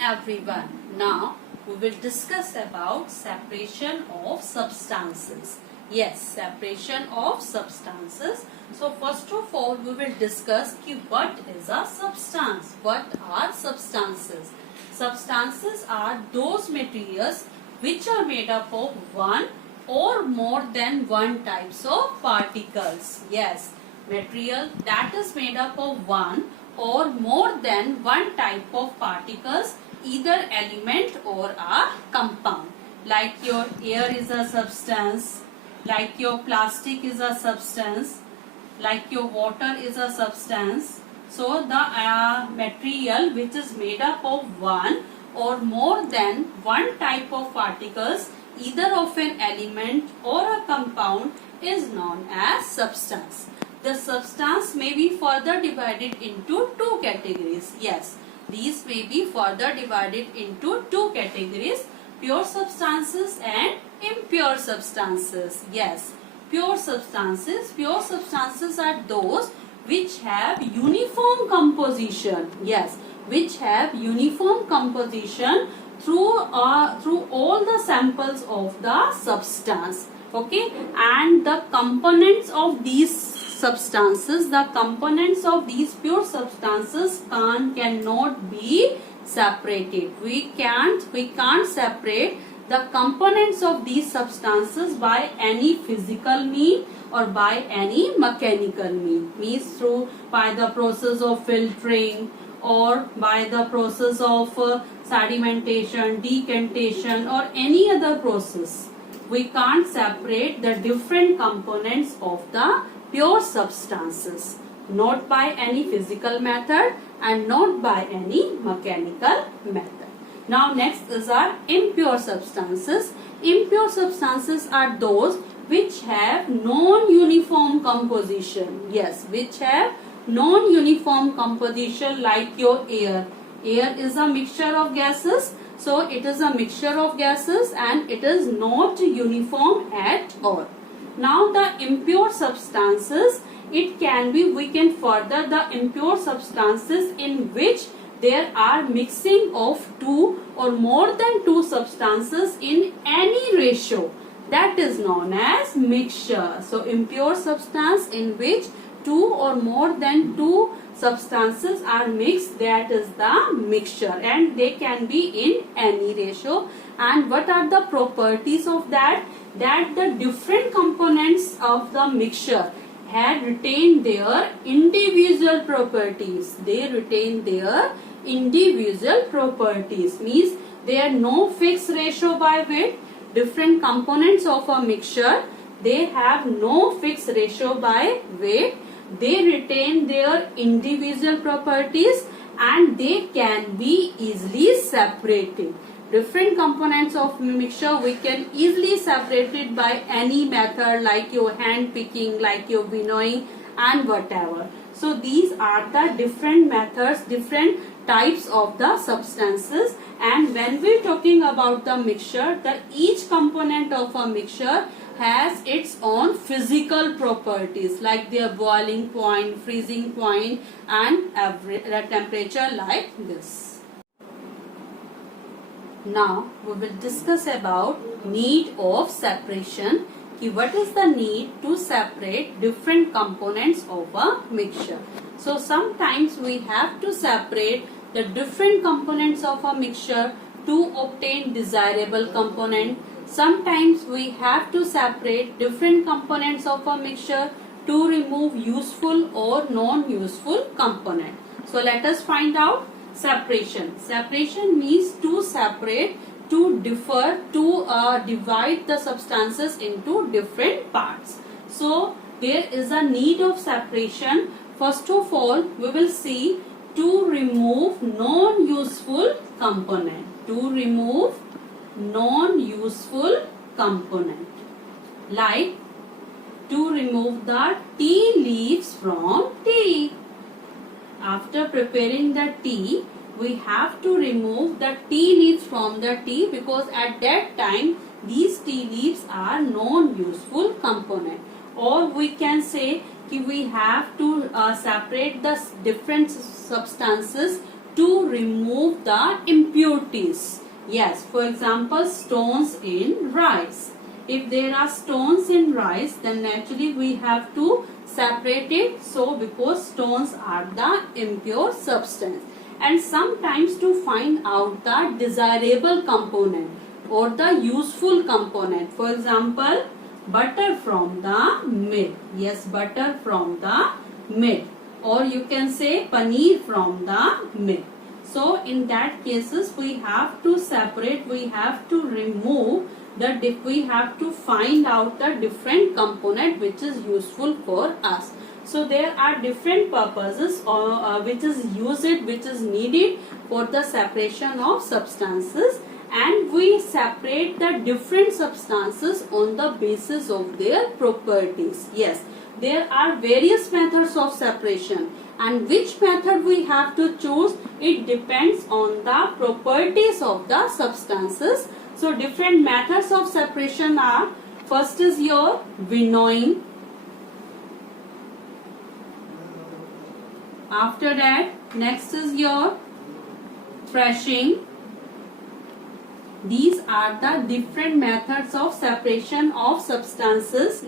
everyone. Now we will discuss about separation of substances. Yes, separation of substances. So first of all we will discuss what is a substance. What are substances? Substances are those materials which are made up of one or more than one types of particles. Yes, material that is made up of one or more than one type of particles, either element or a compound. Like your air is a substance, like your plastic is a substance, like your water is a substance. So the material which is made up of one or more than one type of particles, either of an element or a compound, is known as substance. The substance may be further divided into two categories. Yes, these may be further divided into two categories: pure substances and impure substances. Yes, pure substances. Pure substances are those which have uniform composition. Yes, which have uniform composition through all the samples of the substance. Okay, and the components of these substances, the components of these pure substances cannot be separated. We can't separate the components of these substances by any physical means or by any mechanical means by the process of filtering or by the process of sedimentation, decantation, or any other process. We can't separate the different components of the pure substances, not by any physical method and not by any mechanical method. Now next is our impure substances. Impure substances are those which have non-uniform composition. Yes, which have non-uniform composition, like your air. Air is a mixture of gases. So it is a mixture of gases and it is not uniform at all. Now the impure substances, we can further the impure substances in which there are mixing of two or more than two substances in any ratio. That is known as mixture. So impure substance in which two or more than two substances are mixed, that is the mixture, and they can be in any ratio. And what are the properties of that? That the different components of the mixture had retained their individual properties. They retain their individual properties, means there are no fixed ratio by weight. Different components of a mixture, they have no fixed ratio by weight. They retain their individual properties and they can be easily separated. Different components of mixture we can easily separate it by any method, like your hand picking, like your winnowing and whatever. So these are the different methods, different types of the substances. And when we are talking about the mixture, each component of a mixture has its own physical properties, like their boiling point, freezing point, and the temperature, like this. Now we will discuss about need of separation. What is the need to separate different components of a mixture? So sometimes we have to separate the different components of a mixture to obtain desirable component. Sometimes we have to separate different components of a mixture to remove useful or non-useful component. So let us find out separation. Separation means to separate, to differ, to divide the substances into different parts. So there is a need of separation. First of all, we will see to remove non-useful component. To remove non-useful component, like to remove the tea leaves from tea. After preparing the tea, we have to remove the tea leaves from the tea, because at that time these tea leaves are non-useful component. Or we can say we have to separate the different substances to remove the impurities. impurities. Yes, for example, stones in rice. If there are stones in rice, then naturally we have to separate it. So because stones are the impure substance. And sometimes to find out the desirable component or the useful component. For example, butter from the milk. Yes, butter from the milk. Or you can say paneer from the milk. So in that cases we have to separate, we have to remove we have to find out the different component which is useful for us. So there are different purposes which is used, which is needed for the separation of substances, and we separate the different substances on the basis of their properties. Yes, there are various methods of separation, and which method we have to choose, it depends on the properties of the substances. So different methods of separation are, first is your winnowing, after that next is your threshing. These are the different methods of separation of substances.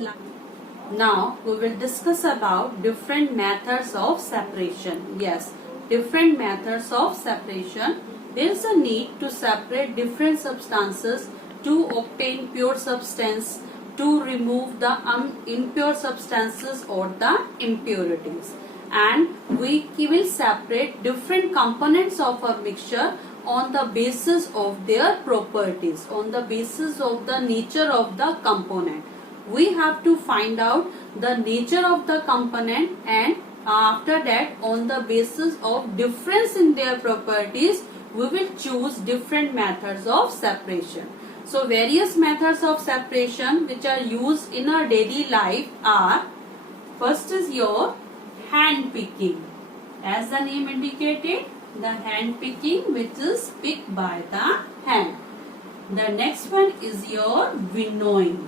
Now we will discuss about different methods of separation. Yes, different methods of separation. There is a need to separate different substances to obtain pure substance, to remove the impure substances or the impurities. And we will separate different components of a mixture on the basis of their properties, on the basis of the nature of the component. We have to find out the nature of the component, and after that on the basis of difference in their properties we will choose different methods of separation. So various methods of separation which are used in our daily life are, first is your hand picking. As the name indicated, the hand picking which is picked by the hand. The next one is your winnowing.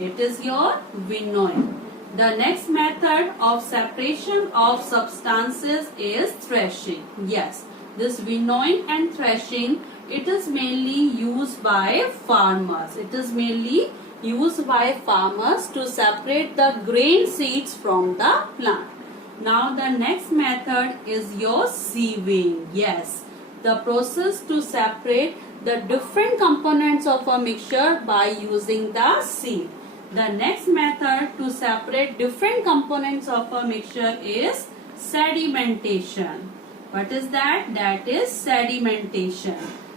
It is your winnowing. The next method of separation of substances is threshing. Yes, this winnowing and threshing, it is mainly used by farmers. It is mainly used by farmers to separate the grain seeds from the plant. Now the next method is your sieving. Yes, the process to separate the different components of a mixture by using the sieve. The next method to separate different components of a mixture is sedimentation. What is that? That is sedimentation.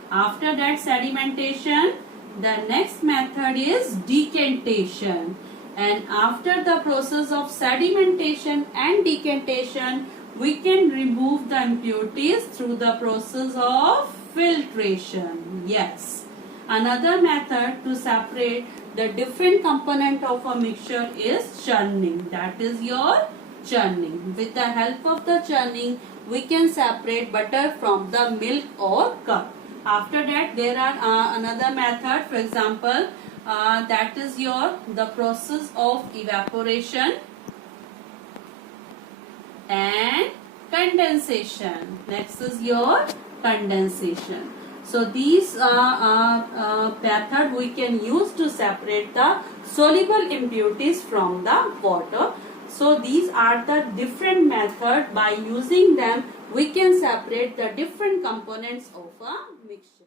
After that sedimentation, the next method is decantation. And after the process of sedimentation and decantation, we can remove the impurities through the process of filtration. Yes. Another method to separate the different component of a mixture is churning. That is your churning. With the help of the churning, we can separate butter from the milk or curd. After that, there are another method. For example, that is the process of evaporation and condensation. Next is your condensation. So these method we can use to separate the soluble impurities from the water. So these are the different methods. By using them, we can separate the different components of a mixture.